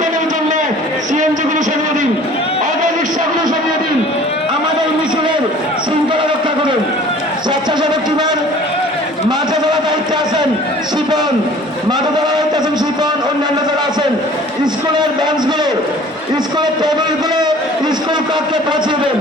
বিক্ষোভের জন্য সিএনজি গুলো সরিয়ে দিন, অটো রিক্সাগুলো সরিয়ে দিন, আমাদের মিছিলের শৃঙ্খলা রক্ষা করুন। স্বেচ্ছাসেবক টিমের মাঠে যারা দায়িত্বে আছেন শিপন, মাঠে যারা দায়িত্বে আছেন শিপন, অন্যান্য যারা আছেন স্কুলের বেঞ্চগুলো, স্কুলের টেবিলগুলো স্কুল কক্ষে পৌঁছে দেন।